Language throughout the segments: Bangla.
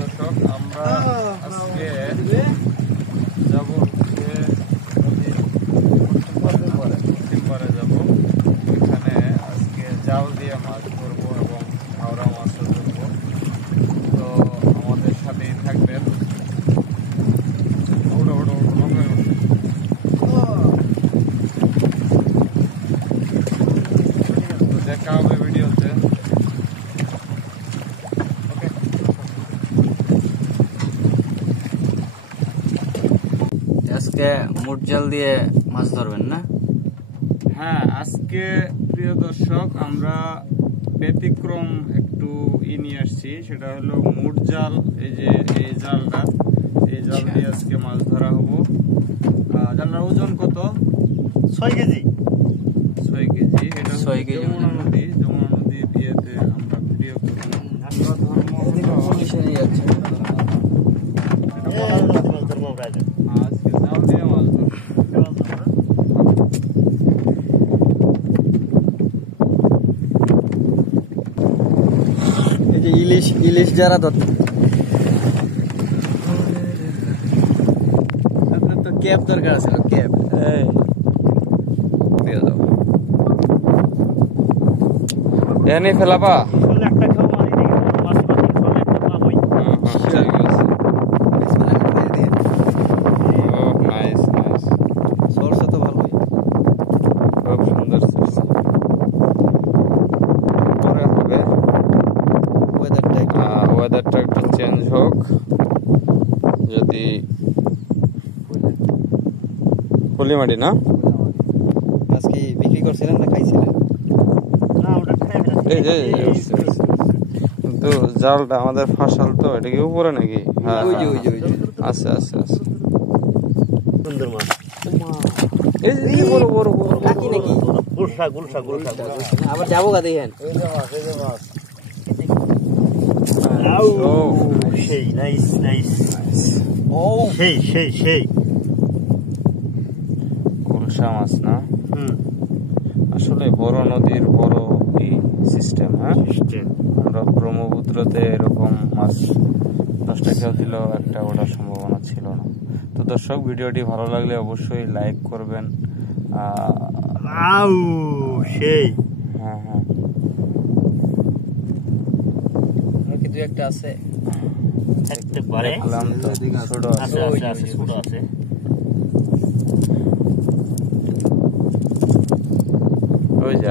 দর্শক আমরা আজকে যাব পশ্চিমপাড়ে যাব। এখানে আজকে জাল দিয়ে মাছ ধরবো এবং হাওড়া মাছও ধরবো। তো আমাদের সাথেই থাকবেন। দেখা হবে ভিডিওতে। আজকে মুট জাল দিয়ে মাছ ধরবেন না? হ্যাঁ, আজকে প্রিয় দর্শক আমরা ব্যতিক্রম একটু নিয়ে আসছি, সেটা হলো মুট জাল। এই যে এই জালটা, এই জাল দিয়ে আজকে মাছ ধরা হবো। জালটার ওজন কত? 6 কেজি। 6 কেজি। এটা 6 কেজি যমুনা নদী। যমুনা নদী বিয়েতে আমরা ভিডিও করি। আমরা ধর্ম পুলিশেরই আছে। আজকে জাল দিয়ে মাছ ধরবো। এই যে ইলিশ যারা ধরতে, আপনার তো ক্যাপ দরকার আছে, ক্যাপ দিয়ে দাও। এনে ফেলাবা? ওয়েদারটা একটু চেঞ্জ হোক, যদি পলিমাটি না আজকে বিক্রি করছিলেন না খাইছিলেন? কিন্তু জালটা আমাদের ফাঁসাল তো, এটা কি উপরে নাকি? হ্যাঁ, আচ্ছা আচ্ছা আচ্ছা। সুন্দর মাছ। এই যে বড় বড় বড় কাকি নাকি? গুলশা। আবার যাবো গা দেখেন। সেই নাইস। সেই গুলশা মাছ না? আসলে বড় নদীর বড় এই সিস্টেম। হ্যাঁ, আমরা ব্রহ্মপুত্রতে এরকম মাছ 10 টাকা দিলেও একটা ওঠার সম্ভাবনা ছিল না। তো দর্শক, ভিডিওটি ভালো লাগলে অবশ্যই লাইক করবেন। সেই হ্যাঁ, কিন্তু একটা আছে, থাকতে পারে। দেখলাম তো ছোট আছে। আছে ছোট আছে। ওই যে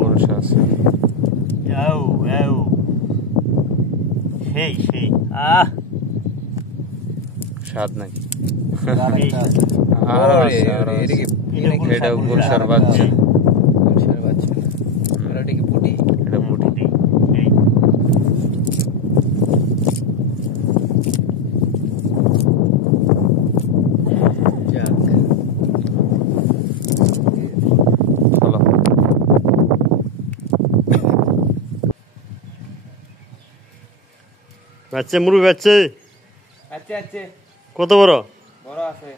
গুলশা আছে। সেই স্বাদ নাকি? এটা গুলশার বাচ্চা। এটা কি পুটি? এটা পুটি। হলো বাচ্চা মুরু বাচ্চা আচ্ছা কত বড়? বড় আছে।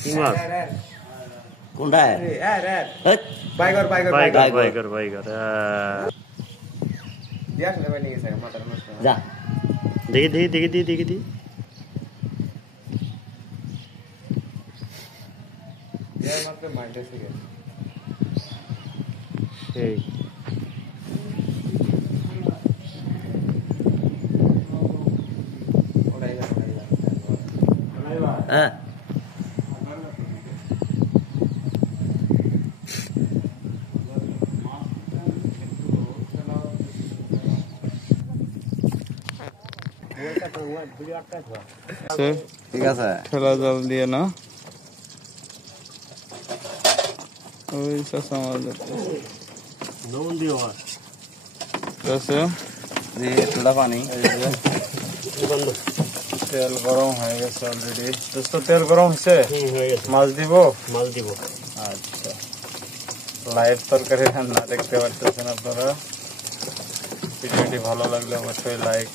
কি মাছ? কোনটা? বাইগর যা দেখি সেই হ্যাঁ। ঠিক আছে, ঠেলা জাল দিয়ে না? ওই চাষা মাছ আছে। ঠান্ডা পানি তেল গরম হয়ে গেছে অলরেডি। দোস্ত তেল গরম হয়েছে, মাছ দিব। আচ্ছা, লাইভ তরকারি রান্না দেখতে পাচ্ছেন আপনারা। ভিডিওটি ভালো লাগলে অবশ্যই লাইক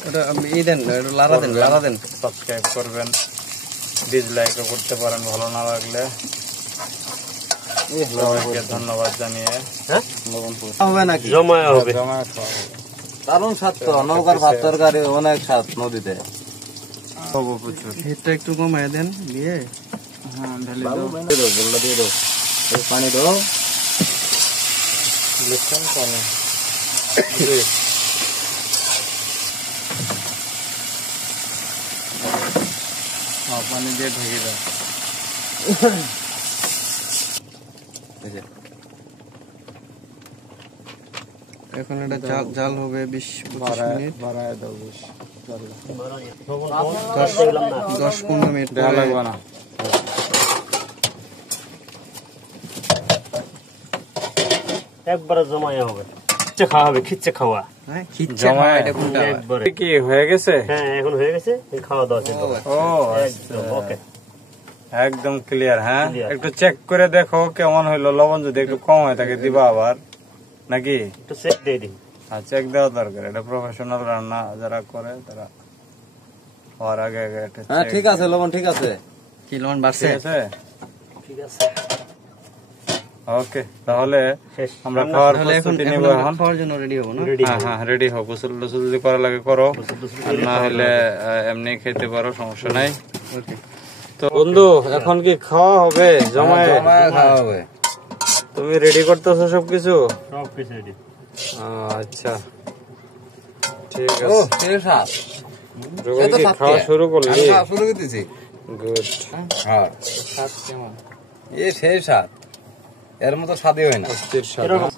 লাড়া দেন সাবস্ক্রাইব করবেন, ডিসলাইকও করতে পারেন ভালো না লাগলে। সবাইকে ধন্যবাদ জানিয়ে হবে নাকি জমায়া হবে। জমায়েত হবে। দারুণ স্বাদ তো, নৌকার ভাত তরকারি অনেক স্বাদ নদীতে। হবো প্রচুর। হিটটা একটু কমায় দেন দিয়ে হ্যাঁ, ঢেলে দাও। দিয়ে দাও, পানি দাও। দেখছেন পানি। হ্যাঁ, পানি দিয়ে ঢেকে দাও। এখন এটা জাল হবে 20-25 মিনিট, বাড়ায় দাও বেশ। 10-15 মিনিট দেওয়া পরে লাগবে না। একবারে জমায়া হবে, খিচ্ছে খাওয়া হবে, খিচ্ছে খাওয়া। হ্যাঁ খিচ্ছে জমায়? খাওয়া, এটা কোনটা হয়? একবারে কি হয়ে গেছে? হ্যাঁ এখন হয়ে গেছে, এই খাওয়া দাওয়া ছিল। ও একদম ওকে, একদম ক্লিয়ার। হ্যাঁ, Clear. একটু চেক করে দেখো কেমন হইলো। লবণ যদি একটু কম হয় তাকে দিবা আবার নাকি? একটু সেট দিয়ে দিন। চেক দেওয়া দরকার। এটা প্রফেশনাল রান্না যারা করে তারা হওয়ার আগে আগে এটা হ্যাঁ check ঠিক আছে, লবণ ঠিক আছে। কি লবণ বাড়ছে? ঠিক আছে। ঠিক আছে, ওকে, তাহলে শেষ। আমরা খাওয়ার তাহলে এখন প্রস্তুতি নিব আমরা এখন। খাওয়ার জন্য রেডি হবো না? রেডি। হ্যাঁ হ্যাঁ, রেডি হও। গোসল টোসল যদি করা লাগে করো, আর না হলে এমনি খেতে পারো, সমস্যা নাই। ওকে, তো বন্ধু, এখন কি খাওয়া হবে? জমায় খাওয়া হবে। তুমি রেডি করতেছো সবকিছু? সব কিছু রেডি। আচ্ছা, ঠিক ও আছে। সেই স্বাদ। যখন সে তো কি স্বাদ খাওয়া কে? শুরু করলি? আমি খাওয়া শুরু করে দিছি। গুড। হ্যাঁ, স্বাদ কেমন? এ সেই স্বাদ, এর মতো স্বাদই হয় না। অস্থির স্বাদ। এরকম।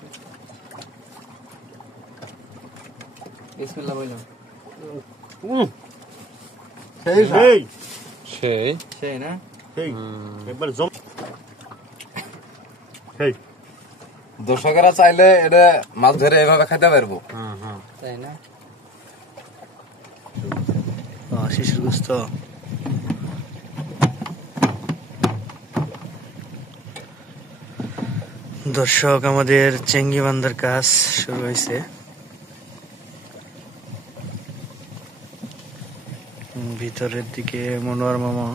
বিসমিল্লাহ বললাম। সেই স্বাদ। এই, সেই সেই না? এই, একবার জম। এই, দর্শকেরা চাইলে এটা মাছ ধরে এভাবে খাইতে পারবো। তাই না? শিশুর গোস্ত। দর্শক, আমাদের চেঙ্গি বান্ধার কাজ শুরু হয়েছে। ভিতরের দিকে মনোয়ার মামা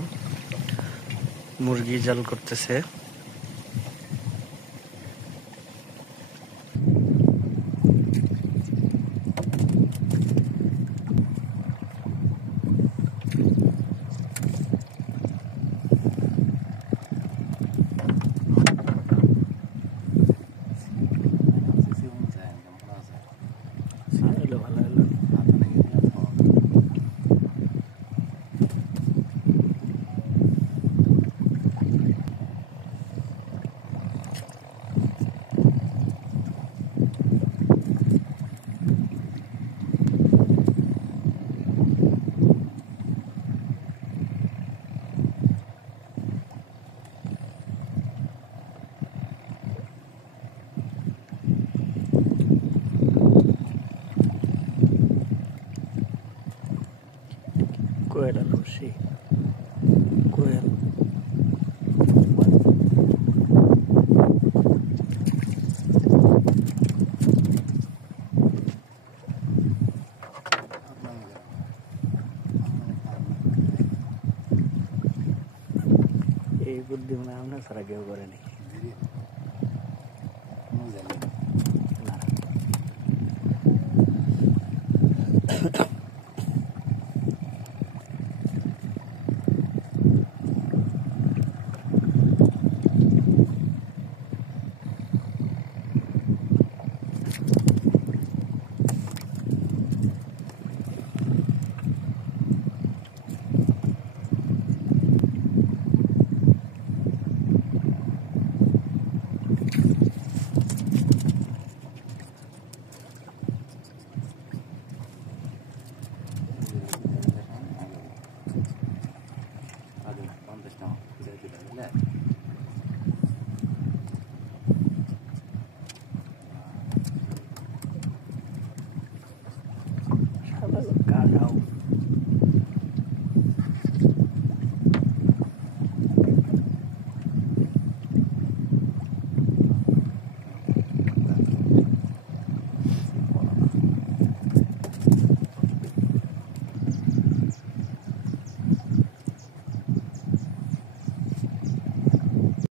মুরগি জাল করতেছে। ভালো হলো। কোয়েল আলো সেই কোয়েল। এই বুদ্ধি মনে হয় আমরা ছাড়া কেউ করেনি।